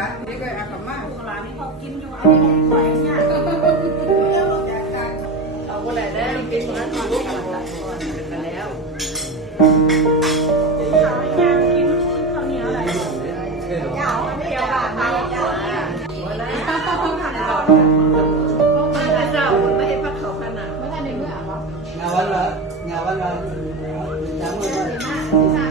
ละนี่ก็อากับมา ลูกหลานนี่เขากินอยู่เอาไปปล่อยเนี่ยเอาคนไหนได้กินคนนั้นลูกหลานตัดก่อนกันแล้วเขาให้ยากินข้าวเหนียวอะไรเจ้าไม่เกี่ยวกับไทยเจ้าต้องทำก่อนไม่เจ้าไม่ให้พักเขาขนาดไม่ได้ในเมื่อหรองานวันละจำเลย